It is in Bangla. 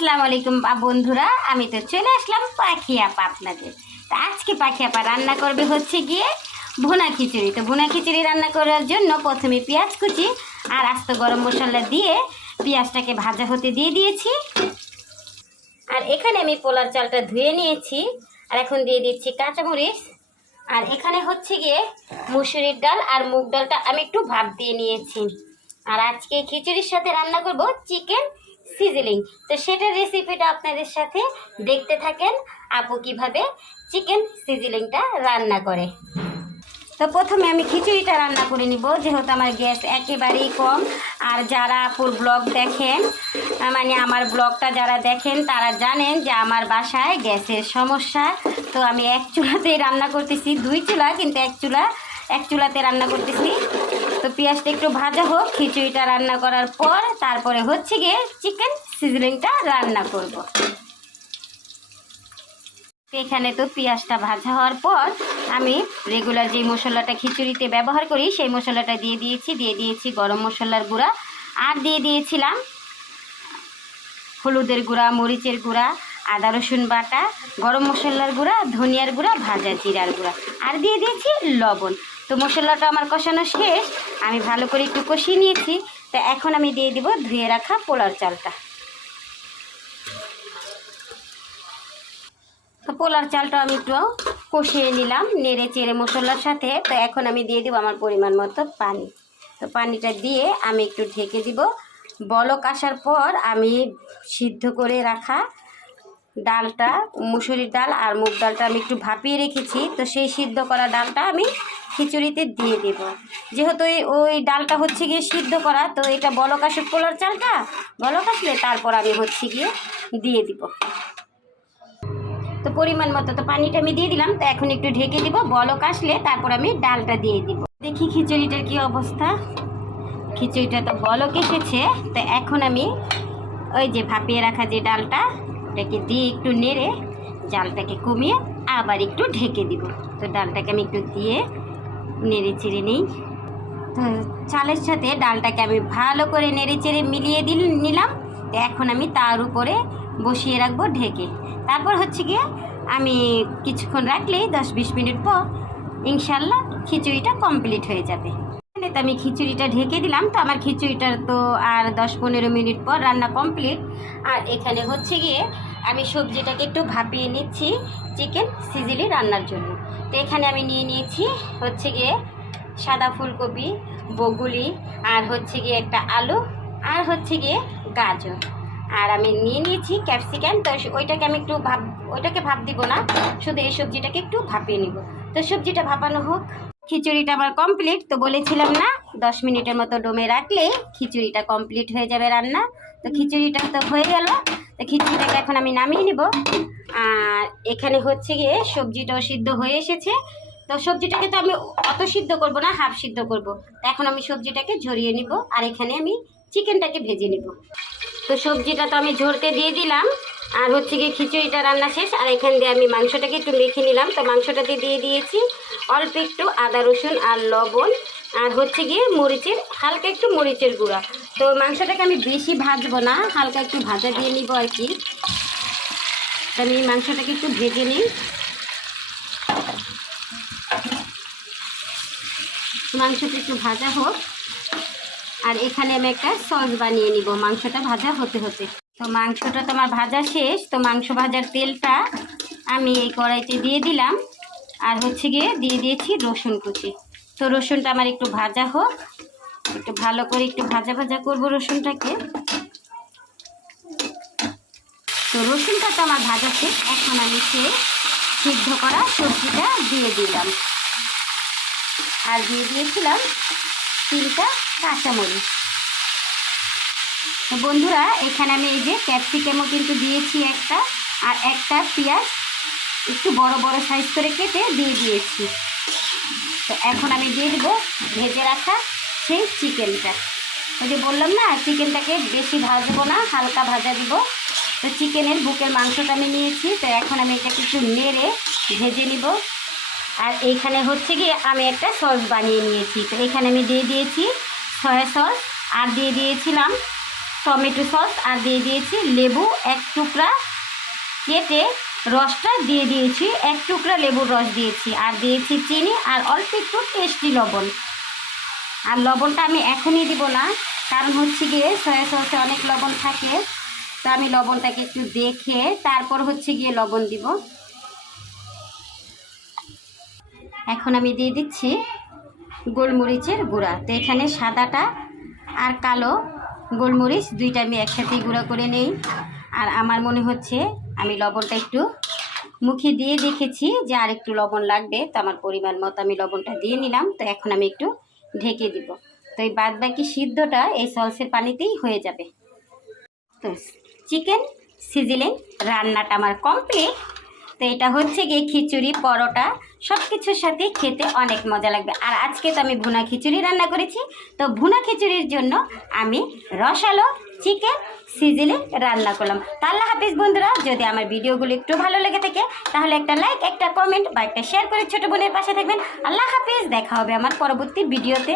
আসসালামু আলাইকুম বন্ধুরা, আমি তো চলে আসলাম পাখি আপা আপনাদের। তো আজকে পাখি আপা রান্না করবে হচ্ছে গিয়ে ভুনা খিচুড়ি। তো ভুনা খিচুড়ি রান্না করার জন্য প্রথমে পেঁয়াজ কুচি আর আস্ত গরম মশলা দিয়ে পেঁয়াজটাকে ভাজা হতে দিয়ে দিয়েছি। আর এখানে আমি পোলার চালটা ধুয়ে নিয়েছি। আর এখন দিয়ে দিচ্ছি কাঁচামরিচ। আর এখানে হচ্ছে গিয়ে মুসুরির ডাল আর মুগ ডালটা আমি একটু ভাপ দিয়ে নিয়েছি। আর আজকে খিচুড়ির সাথে রান্না করব চিকেন সিজলিং। তো সেটার রেসিপিটা আপনাদের সাথে দেখতে থাকেন আপু কিভাবে চিকেন সিজলিংটা রান্না করে। তো প্রথমে আমি খিচুড়িটা রান্না করে নিব, যেহেতু আমার গ্যাস একেবারেই কম। আর যারা আপুর ব্লগ দেখেন, মানে আমার ব্লগটা যারা দেখেন তারা জানেন যে আমার বাসায় গ্যাসের সমস্যা। তো আমি এক চুলাতেই রান্না করতেছি, দুই চুলা কিন্তু এক চুলাতে রান্না করতেছি। তো পেঁয়াজটা একটু ভাজা হোক, খিচুড়িটা রান্না করার পর তারপরে হচ্ছে গিয়ে চিকেন সিজলিংটা রান্না করব। এখানে তো পেঁয়াজটা ভাজা হওয়ার পর আমি রেগুলার যে মশলাটা খিচুড়িতে ব্যবহার করি সেই মশলাটা দিয়ে দিয়েছি গরম মশলার গুঁড়া। আর দিয়ে দিয়েছিলাম হলুদের গুঁড়া, মরিচের গুঁড়া, আদা রসুন বাটা, গরম মশলার গুঁড়া, ধনিয়ার গুঁড়া, ভাজা জিরার গুঁড়া, আর দিয়ে দিয়েছি লবণ। তো মশলাটা আমার কষানো শেষ, আমি ভালো করে একটু কষিয়ে নিয়েছি। তো এখন আমি দিয়ে দিব ধুয়ে রাখা পোলার চালটা। তো পোলার চালটা আমি একটু কষিয়ে নিলাম নেড়ে চেড়ে মশলার সাথে। তো এখন আমি দিয়ে দিব আমার পরিমাণ মতো পানি। তো পানিটা দিয়ে আমি একটু ঢেকে দিব। বলক আসার পর আমি সিদ্ধ করে রাখা ডালটা, মুসুরির ডাল আর মুগ ডালটা আমি একটু ভাপিয়ে রেখেছি। তো সেই সিদ্ধ করা ডালটা আমি খিচুড়িতে দিয়ে দেব। যেহেতু ওই ডালটা হচ্ছে গিয়ে সিদ্ধ করা, তো এটা বলক আসে পোলার চালটা, বলক আসলে তারপর আমি হচ্ছে গিয়ে দিয়ে দিব। তো পরিমাণ মতো তো পানিটা আমি দিয়ে দিলাম। তো এখন একটু ঢেকে দিব, বলক আসলে তারপর আমি ডালটা দিয়ে দিব। দেখি খিচুড়িটার কি অবস্থা। খিচুড়িটা তো বলক এসেছে। তো এখন আমি ওই যে ভাপিয়ে রাখা যে ডালটা, ওটাকে দিয়ে একটু নেড়ে জালটাকে কমিয়ে আবার একটু ঢেকে দিব। তো ডালটাকে আমি একটু দিয়ে নেড়ে চেড়ে নিই। তো চালের সাথে ডালটাকে আমি ভালো করে নেড়ে চেড়ে মিলিয়ে নিলাম। তো এখন আমি তার উপরে বসিয়ে রাখবো ঢেকে। তারপর হচ্ছে গিয়ে আমি কিছুক্ষণ রাখলেই 10-20 মিনিট পর ইনশাল্লাহ খিচুড়িটা কমপ্লিট হয়ে যাবে। তো আমি খিচুড়িটা ঢেকে দিলাম। তো আমার খিচুড়িটার তো আর 10-15 মিনিট পর রান্না কমপ্লিট। আর এখানে হচ্ছে গিয়ে আমি সবজিটাকে একটু ভাপিয়ে নিচ্ছি চিকেন সিজলি রান্নার জন্য। তো এখানে আমি নিয়ে নিয়েছি হচ্ছে গিয়ে সাদা ফুলকপি, বগুলি, আর হচ্ছে গিয়ে একটা আলু, আর হচ্ছে গিয়ে গাজর, আর আমি নিয়ে নিয়েছি ক্যাপসিকাম। তো ওইটাকে আমি একটু ওইটাকে ভাপ দিব না, শুধু এই সবজিটাকে একটু ভাপিয়ে নিব। তো সবজিটা ভাপানো হোক। খিচুড়িটা আমার কমপ্লিট। তো বলেছিলাম না 10 মিনিটের মতো দমে রাখলে খিচুড়িটা কমপ্লিট হয়ে যাবে রান্না। তো খিচুড়িটা তো হয়ে গেল। তো খিচুড়িটাকে এখন আমি নামিয়ে নিব। আর এখানে হচ্ছে গিয়ে সবজিটাও সিদ্ধ হয়ে এসেছে। তো সবজিটাকে তো আমি অত সিদ্ধ করব না, হাফ সিদ্ধ করব। তো এখন আমি সবজিটাকে ঝরিয়ে নিব। আর এখানে আমি চিকেনটাকে ভেজে নিব। তো সবজিটা তো আমি ঝরতে দিয়ে দিলাম। আর হচ্ছে গিয়ে খিচুড়িটা রান্না শেষ। আর এখান দিয়ে আমি মাংসটাকে একটু মেখে নিলাম। তো মাংসটাতে দিয়ে দিয়েছি অল্প একটু আদা রসুন আর লবণ, আর হচ্ছে গিয়ে হালকা একটু মরিচের গুঁড়া। তো মাংসটাকে আমি বেশি ভাজবো না, হালকা একটু ভাজা দিয়ে নিব আর কি। তো আমি মাংসটাকে একটু ভেজে নিই। মাংসটা একটু ভাজা হোক। আর এখানে আমি একটা সস বানিয়ে নিব মাংসটা ভাজা হতে হতে। তো মাংসটা তো আমার ভাজা শেষ। তো মাংস ভাজার তেলটা আমি এই কড়াইতে দিয়ে দিলাম। আর হচ্ছে গিয়ে দিয়ে দিয়েছি রসুন কুচি। তো রসুনটা আমার একটু ভাজা হোক, একটু ভালো করে একটু ভাজা ভাজা করবো রসুনটাকে। তো রসুনটা তো আমার ভাজা শেষ। এখন আমি সিদ্ধ করা সবজিটা দিয়ে দিলাম। আর দিয়ে দিয়েছিলাম 3টা কাঁচামরিচ। তো বন্ধুরা এখানে আমি এই যে ক্যাপসিকামও কিন্তু দিয়েছি একটা, আর একটা পেঁয়াজ একটু বড় বড় সাইজ করে কেটে দিয়ে দিয়েছি। তো এখন আমি দিয়ে দেবো ভেজে রাখা সেই চিকেনটা। ওই যে বললাম না চিকেনটাকে বেশি ভাজবো না, হালকা ভাজা দিব। তো চিকেনের বুকের মাংসটা আমি নিয়েছি। তো এখন আমি এটা কিছু নেড়ে ভেজে নিব। আর এইখানে হচ্ছে গিয়ে আমি একটা সস বানিয়ে নিয়েছি। তো এখানে আমি দিয়ে দিয়েছি সয়া সস, আর দিয়ে দিয়েছিলাম টমেটো সস আর দিয়ে দিয়েছি লেবু এক টুকরা কেটে রসটা দিয়ে দিয়েছি, এক টুকরা লেবুর রস দিয়েছি, আর দিয়েছি চিনি আর অল্প একটু টেস্টি লবণ। আর লবণটা আমি এখনই দিব না, কারণ হচ্ছে গিয়ে সয়া সসে অনেক লবণ থাকে, তো আমি লবণটাকে একটু দেখে তারপর হচ্ছে গিয়ে লবণ দিব। এখন আমি দিয়ে দিচ্ছি গোলমরিচের গুঁড়া। তো এখানে সাদাটা আর কালো গোলমরিচ দুইটা আমি একসাথেই গুঁড়া করে নেই। আর আমার মনে হচ্ছে আমি লবণটা একটু মুখে দিয়ে দেখেছি যে আর একটু লবণ লাগবে, তো আমার পরিমাণ মতো আমি লবণটা দিয়ে নিলাম। তো এখন আমি একটু ঢেকে দিব। তো এই বাদ বাকি সিদ্ধটা এই সসের পানিতেই হয়ে যাবে। তো চিকেন সিজিলিং রান্নাটা আমার কমপ্লিট। তো এটা হচ্ছে গিয়ে খিচুড়ি পরোটা সব কিছুর সাথে খেতে অনেক মজা লাগবে। আর আজকে তো আমি ভুনা খিচুড়ি রান্না করেছি, তো ভুনা খিচুড়ির জন্য আমি রসালো চিকেন সিজিলিং রান্না করলাম। তো আল্লাহ হাফিজ বন্ধুরা, যদি আমার ভিডিওগুলো একটু ভালো লেগে থাকে তাহলে একটা লাইক, একটা কমেন্ট বা একটা শেয়ার করে ছোটো বোনের পাশে থাকবেন। আল্লাহ হাফিজ, দেখা হবে আমার পরবর্তী ভিডিওতে।